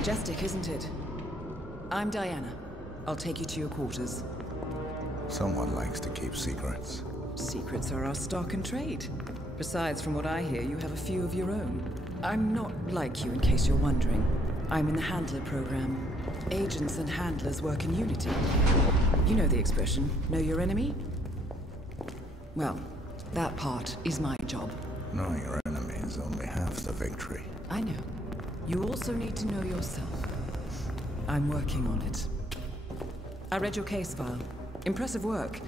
Majestic, isn't it? I'm Diana. I'll take you to your quarters. Someone likes to keep secrets. Secrets are our stock and trade. Besides, from what I hear, you have a few of your own. I'm not like you, in case you're wondering. I'm in the Handler program. Agents and handlers work in unity. You know the expression, know your enemy? Well, that part is my job. Knowing your enemy is only half the victory. I know. You also need to know yourself. I'm working on it. I read your case file. Impressive work.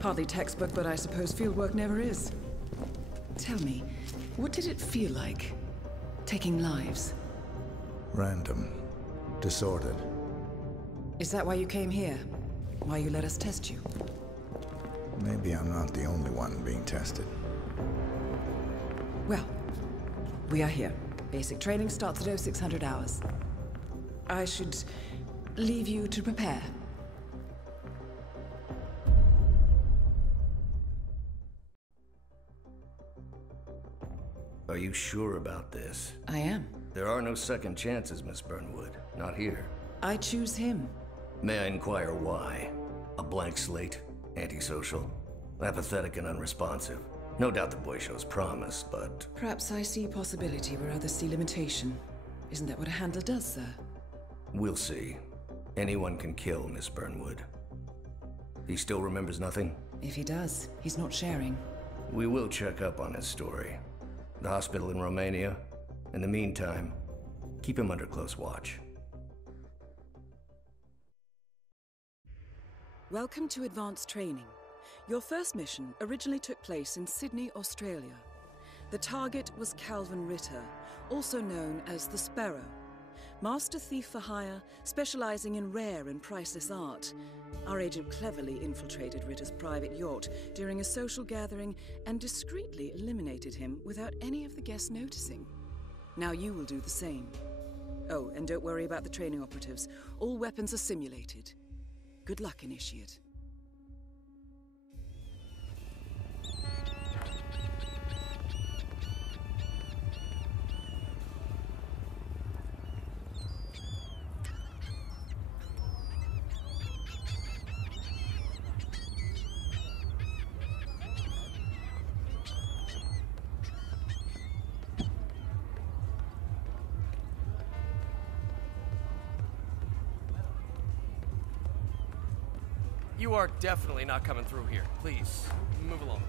Hardly textbook, but I suppose fieldwork never is. Tell me, what did it feel like, taking lives? Random. Disordered. Is that why you came here? Why you let us test you? Maybe I'm not the only one being tested. Well, we are here. Basic training starts at 0600 hours. I should leave you to prepare. Are you sure about this? I am. There are no second chances, Miss Burnwood. Not here. I choose him. May I inquire why? A blank slate? Antisocial? Apathetic and unresponsive? No doubt the boy shows promise, but... Perhaps I see possibility where others see limitation. Isn't that what a handler does, sir? We'll see. Anyone can kill Miss Burnwood. He still remembers nothing? If he does, he's not sharing. We will check up on his story. The hospital in Romania. In the meantime, keep him under close watch. Welcome to advanced training. Your first mission originally took place in Sydney, Australia. The target was Calvin Ritter, also known as the Sparrow. Master thief for hire, specializing in rare and priceless art. Our agent cleverly infiltrated Ritter's private yacht during a social gathering and discreetly eliminated him without any of the guests noticing. Now you will do the same. Oh, and don't worry about the training operatives. All weapons are simulated. Good luck, Initiate. You are definitely not coming through here. Please, move along.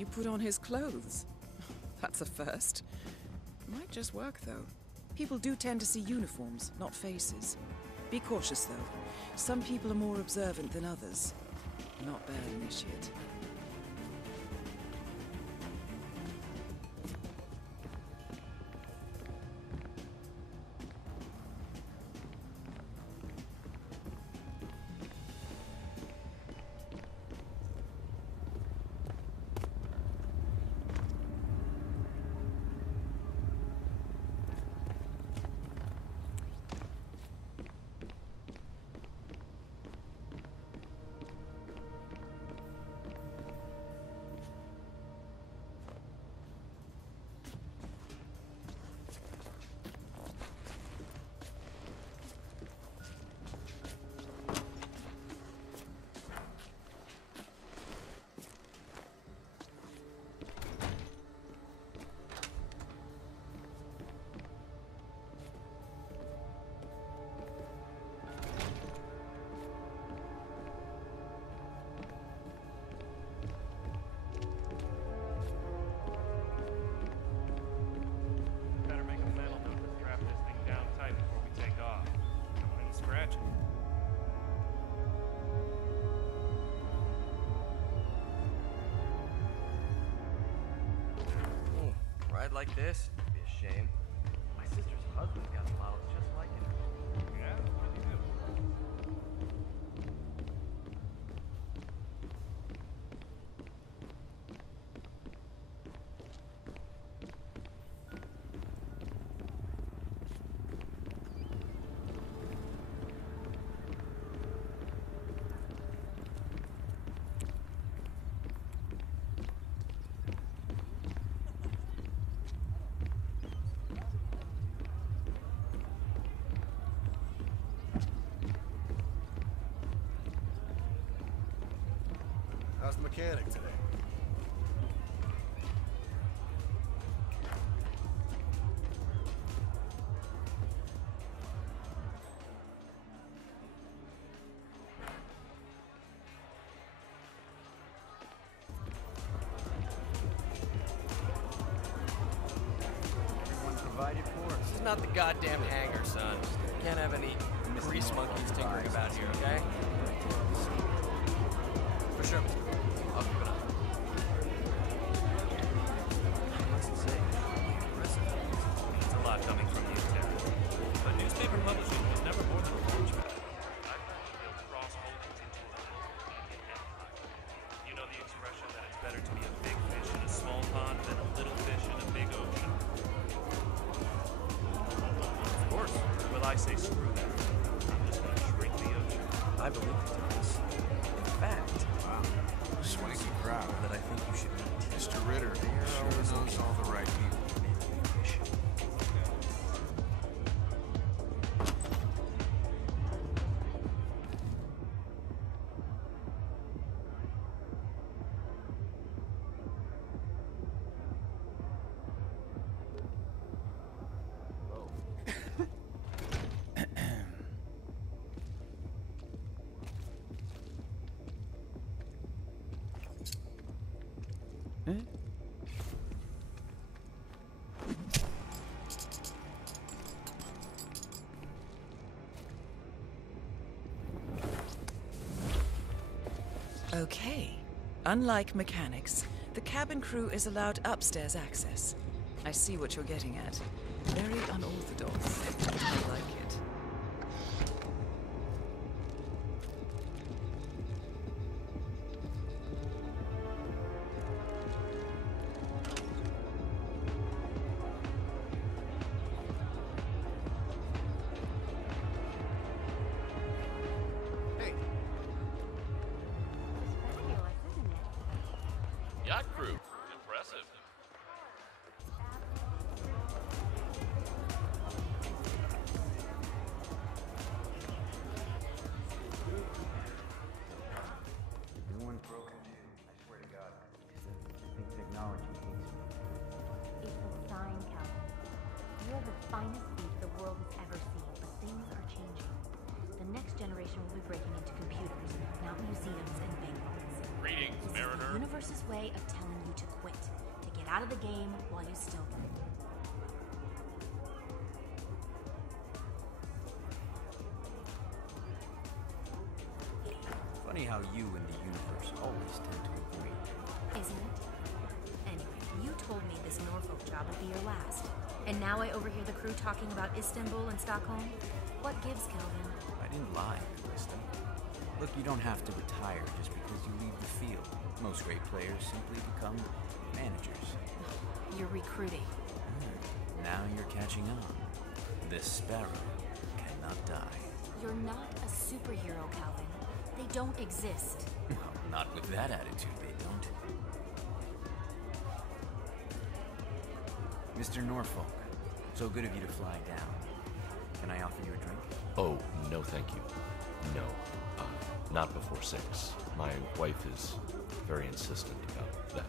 You put on his clothes. That's a first. Might just work, though. People do tend to see uniforms, not faces. Be cautious, though. Some people are more observant than others. Not bad, Initiate. like this? It'd be a shame. My sister's husband's got a model just like it. Yeah? What do you do? How's the mechanic today? Everyone provided for. This is not the goddamn hangar, son. Can't have any grease monkeys tinkering about here, okay? For sure. I'll keep it up. I must say, impressive. It's a lot coming from you, Terry. But newspaper publishing was never more than a launch pad. I've learned to build Cross Holdings into a media empire. You know the expression that it's better to be a big fish in a small pond than a little fish in a big ocean? Of course. Will I say screw that? I'm just going to shrink the ocean. I believe it is. In fact, Swanky crowd. that I think you should meet. Mr. Ritter sure knows all the right people. Okay. Unlike mechanics, the cabin crew is allowed upstairs access. I see what you're getting at. Very unorthodox. I like it. Hey, Yacht crew. Impressive. Everyone's broken. I swear to God. I think technology hates me. It's a sign, Calvin. You are the finest beast the world has ever seen, but things are changing. The next generation will be breaking into computers, not museums and bank vaults. Greetings, This is Mariner. the universe's way of telling you to quit, to get out of the game while you still can. Funny how you and the universe always tend to agree. Isn't it? Anyway, you told me this Norfolk job would be your last. And now I overhear the crew talking about Istanbul and Stockholm. What gives, Kelvin? I didn't lie, Krista. Look, you don't have to retire just because you leave the field. Most great players simply become managers. You're recruiting. Now you're catching on. This sparrow cannot die. You're not a superhero, Calvin. They don't exist. Well, not with that attitude, they don't. Mr. Norfolk, so good of you to fly down. Can I offer you a drink? Oh, no thank you. No. Not before 6. My wife is very insistent about that.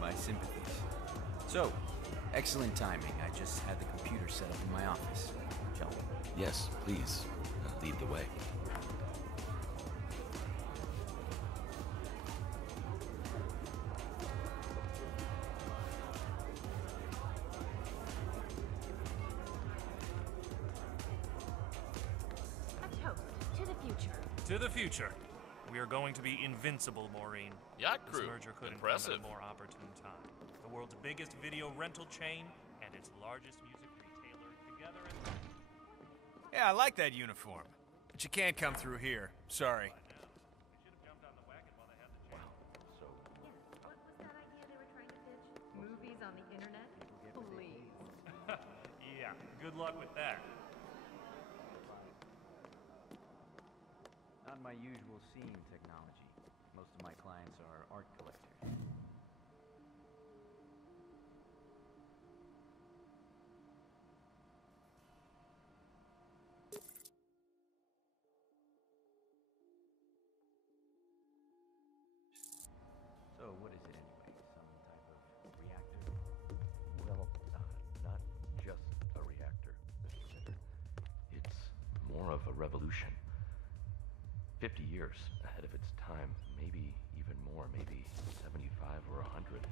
My sympathies. So, excellent timing. I just had the computer set up in my office. Shall we? Yes, please. Lead the way. A toast to the future. To the future. We are going to be invincible, Maureen. Yacht This crew. merger couldn't Impressive. come at a more opportune time. The world world's biggest video rental chain and its largest music retailer together in... Yeah, I like that uniform. But you can't come through here. Sorry. So, Yeah, what was that idea they were trying to pitch? Movies on the internet? Please. Yeah, good luck with that. Not my usual scene technology. Most of my clients are art collectors. So, what is it anyway? Some type of reactor? well, not just a reactor, Mr. Ritter. It's more of a revolution. 50 years ahead of its time, maybe even more, maybe 75 or 100.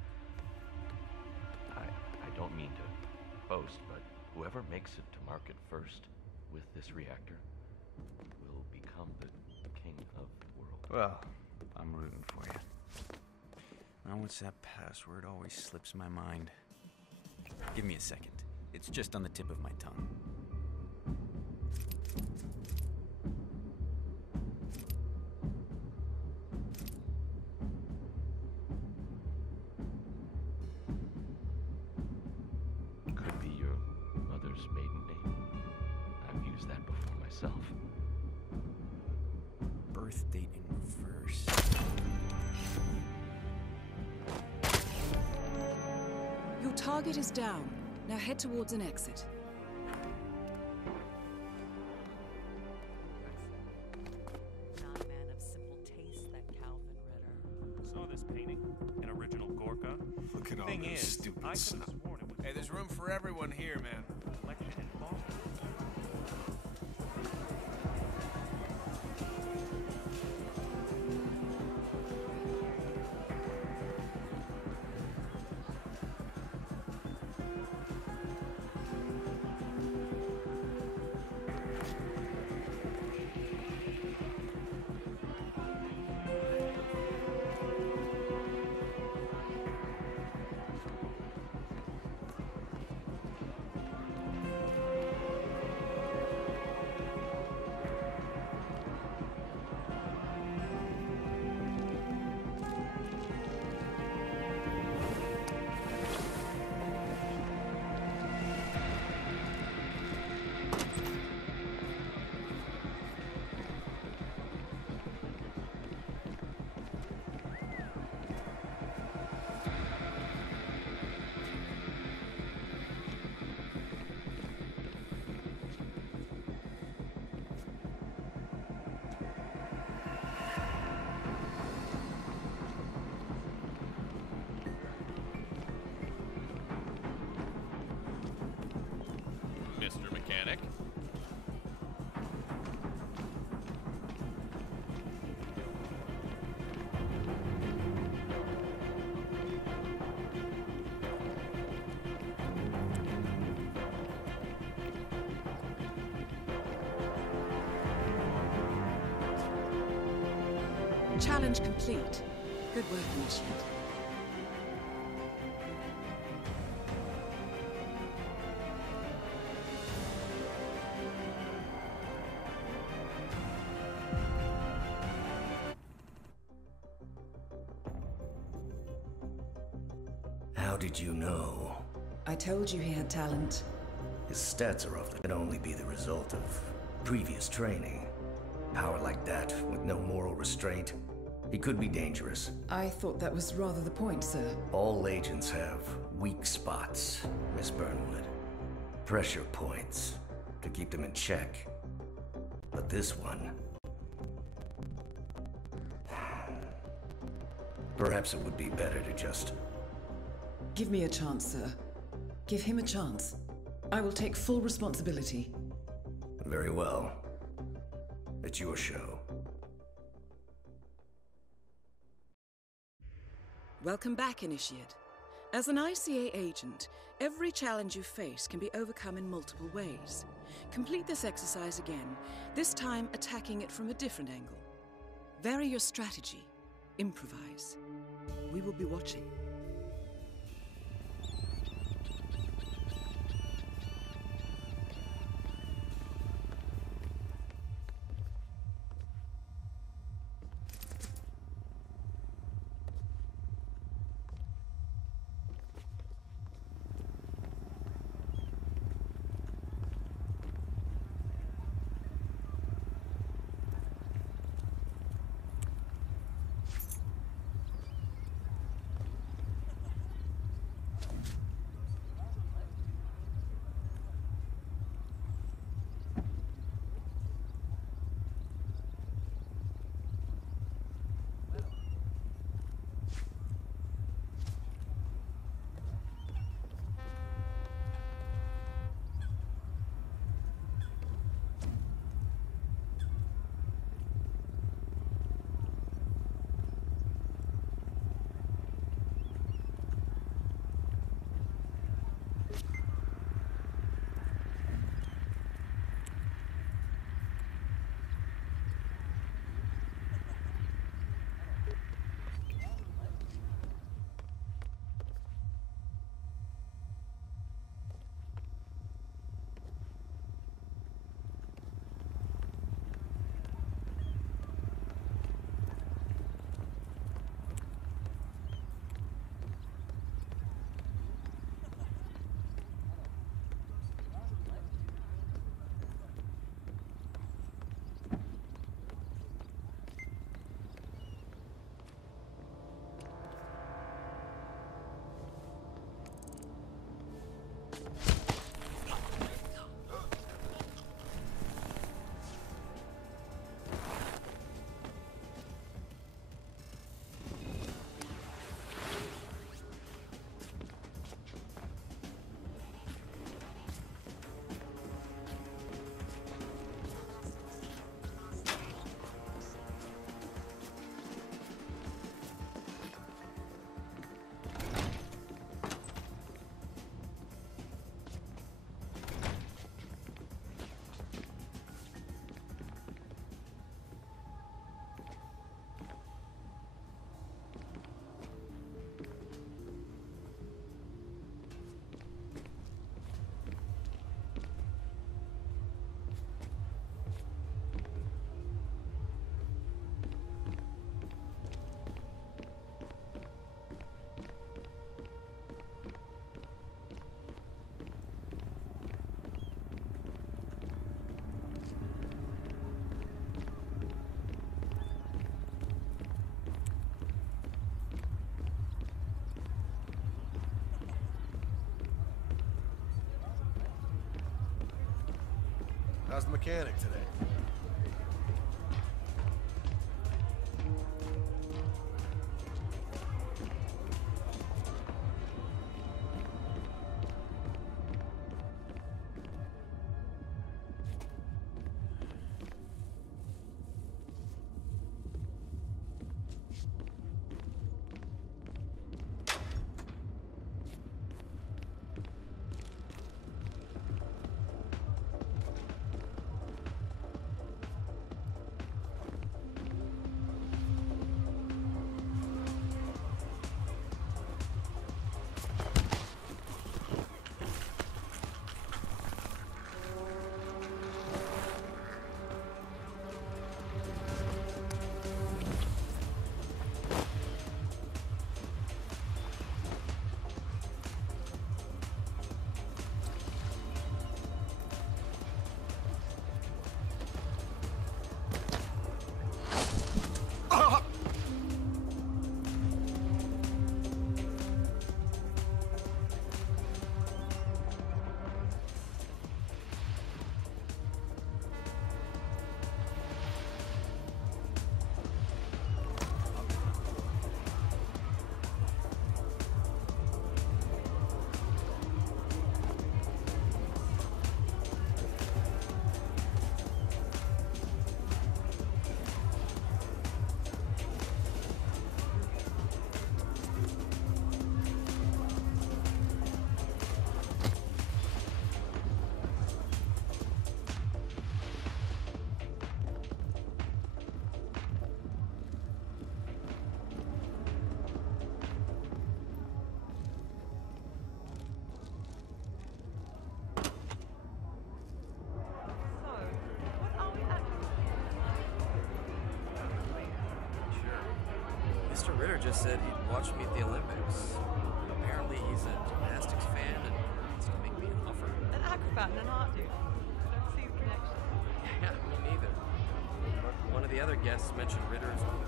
I don't mean to boast, but whoever makes it to market first with this reactor will become the king of the world. Well, I'm rooting for you. Now, what's that password? Always slips my mind. Give me a second. It's just on the tip of my tongue. Could be your mother's maiden name. I've used that before myself. Birth date in reverse. Your target is down. Now head towards an exit. Not a man of simple taste, that Calvin Ritter. Saw this painting? An original Gorka? Look at all Thing this is, stupid I could stuff. have sworn it was Hey, there's room for everyone here, man. a collection in Boston. Mr. Mechanic. Challenge complete. Good work, Initiate. How did you know? I told you he had talent. His stats are off. That can only be the result of previous training. Power like that, with no moral restraint, he could be dangerous. I thought that was rather the point, sir. All agents have weak spots, Miss Burnwood. Pressure points to keep them in check. But this one... Perhaps it would be better to just... Give me a chance, sir. Give him a chance. I will take full responsibility. Very well. It's your show. Welcome back, Initiate. As an ICA agent, every challenge you face can be overcome in multiple ways. Complete this exercise again, this time attacking it from a different angle. Vary your strategy. Improvise. We will be watching. How's the mechanic today? Mr. Ritter just said he'd watch me at the Olympics. Apparently he's a gymnastics fan and wants to make me an offer. An acrobat and an art dude. I don't see the connection. Yeah, me neither. But one of the other guests mentioned Ritter as well.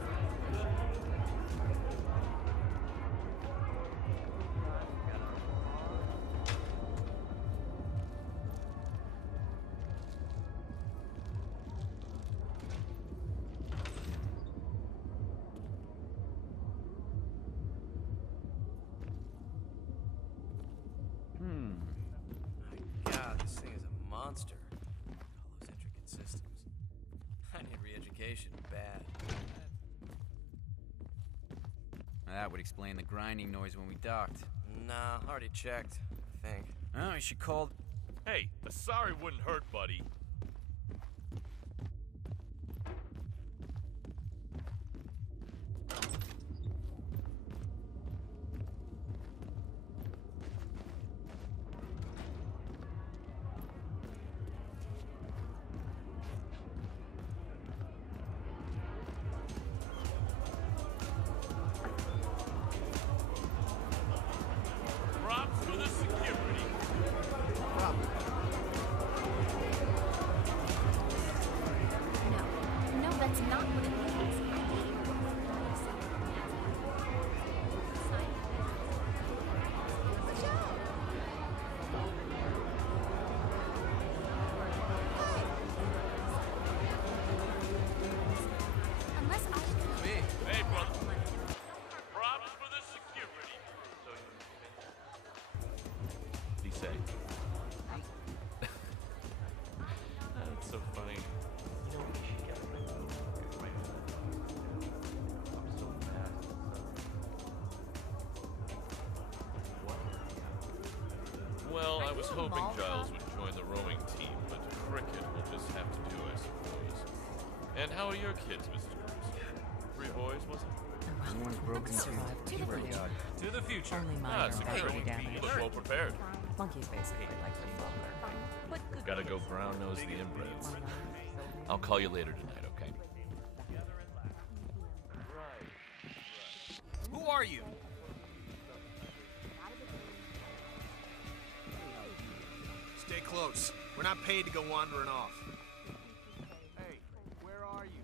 My God, this thing is a monster. All those intricate systems. I need re-education bad. That would explain the grinding noise when we docked. Nah, already checked, I think. Oh, you should call... Hey, a sorry wouldn't hurt, buddy. Props for the security. No, that's not what it means. I hate unless I Me. Hey, brother. Props for the security. Be safe. That's so funny. You know, we should get I'm so fast. Well, I was hoping Giles would join the rowing team, but cricket will just have to do, I suppose. And how are your kids, Mrs. Cruz? 3 boys, was it? Everyone's broken Survive too. puberty. To the future. Only Ah, minor security. body You damage. look well prepared. Monkeys basically like their father. But good Gotta go boys. brown nose the inbreds. One eye, I'll call you later tonight, okay? Who are you? Stay close. We're not paid to go wandering off. Hey, where are you?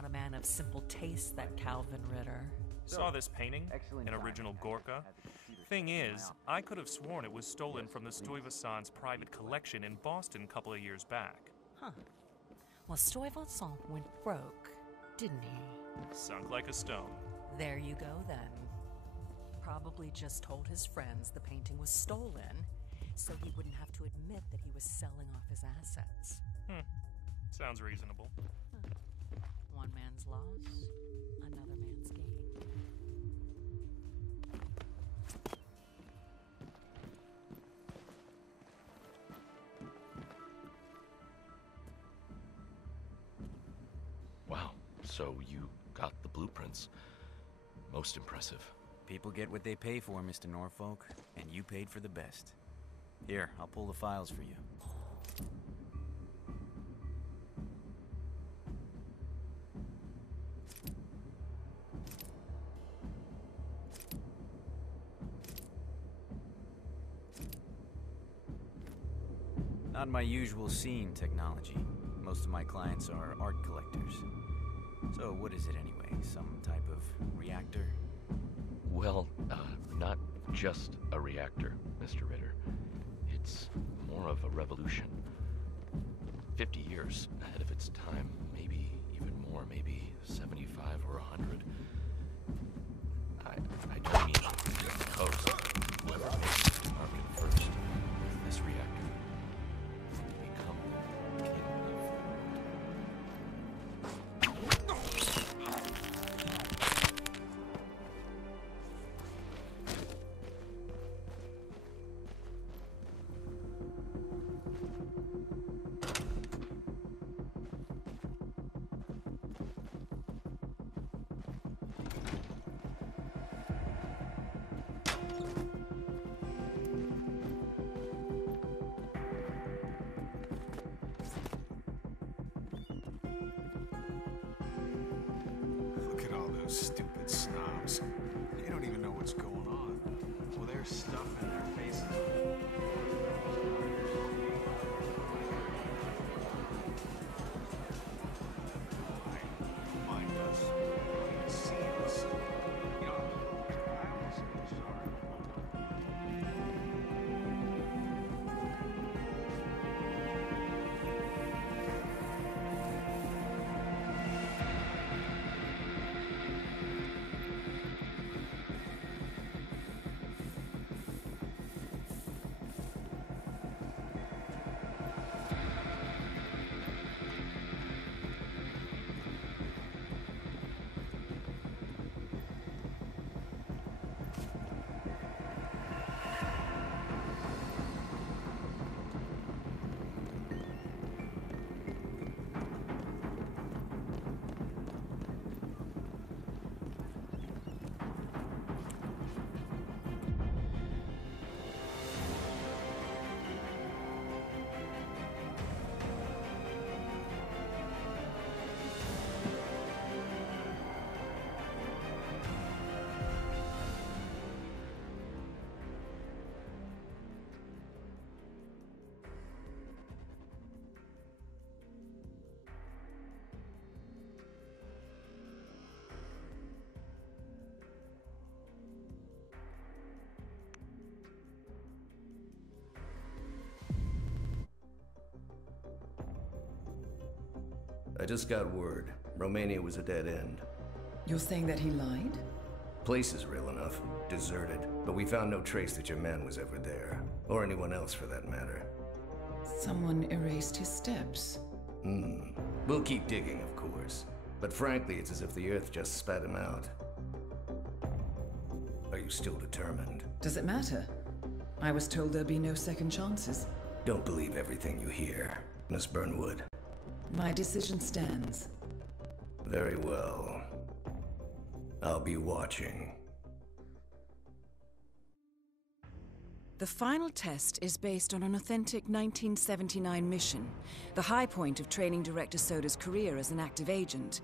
Not a man of simple taste, that Calvin Ritter. Saw this painting? An original Gorka? Thing is, I could have sworn it was stolen from the Stuyvesant's private collection in Boston a couple of years back. Huh. Well, Stuyvesant went broke, didn't he? Sunk like a stone. There you go, then. Probably just told his friends the painting was stolen, so he wouldn't have to admit that he was selling off his assets. Sounds reasonable. One man's loss, another man's gain. Wow, so you got the blueprints. Most impressive. People get what they pay for, Mr. Norfolk, and you paid for the best. Here, I'll pull the files for you. Not my usual scene technology. Most of my clients are art collectors. So what is it anyway? Some type of reactor? Well, not just a reactor, Mr. Ritter. It's more of a revolution. 50 years ahead of its time, maybe even more, maybe 75 or 100. I don't mean just the coast. Whoever makes the market first with this reactor will become the king of the world. Look at all those stupid snobs. They don't even know what's going on. Well, there's stuff in their faces. Mind us. Can't see us. You know, I almost feel sorry. I just got word. Romania was a dead end. You're saying that he lied? Place is real enough. Deserted. But we found no trace that your man was ever there. Or anyone else for that matter. Someone erased his steps. We'll keep digging, of course. But frankly, it's as if the Earth just spat him out. Are you still determined? Does it matter? I was told there'd be no second chances. Don't believe everything you hear, Miss Burnwood. My decision stands. Very well. I'll be watching. The final test is based on an authentic 1979 mission, the high point of training director Soda's career as an active agent.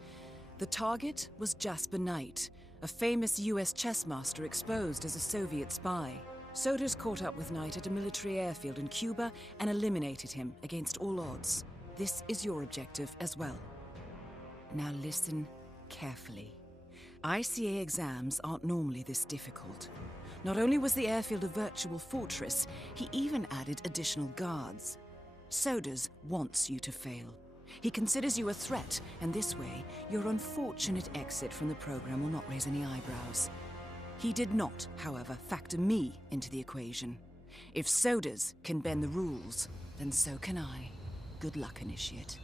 The target was Jasper Knight, a famous US chess master exposed as a Soviet spy. Soda's caught up with Knight at a military airfield in Cuba and eliminated him against all odds. This is your objective as well. Now listen carefully. ICA exams aren't normally this difficult. Not only was the airfield a virtual fortress, he even added additional guards. Sodas wants you to fail. He considers you a threat, and this way, your unfortunate exit from the program will not raise any eyebrows. He did not, however, factor me into the equation. If Sodas can bend the rules, then so can I. Good luck, Initiate.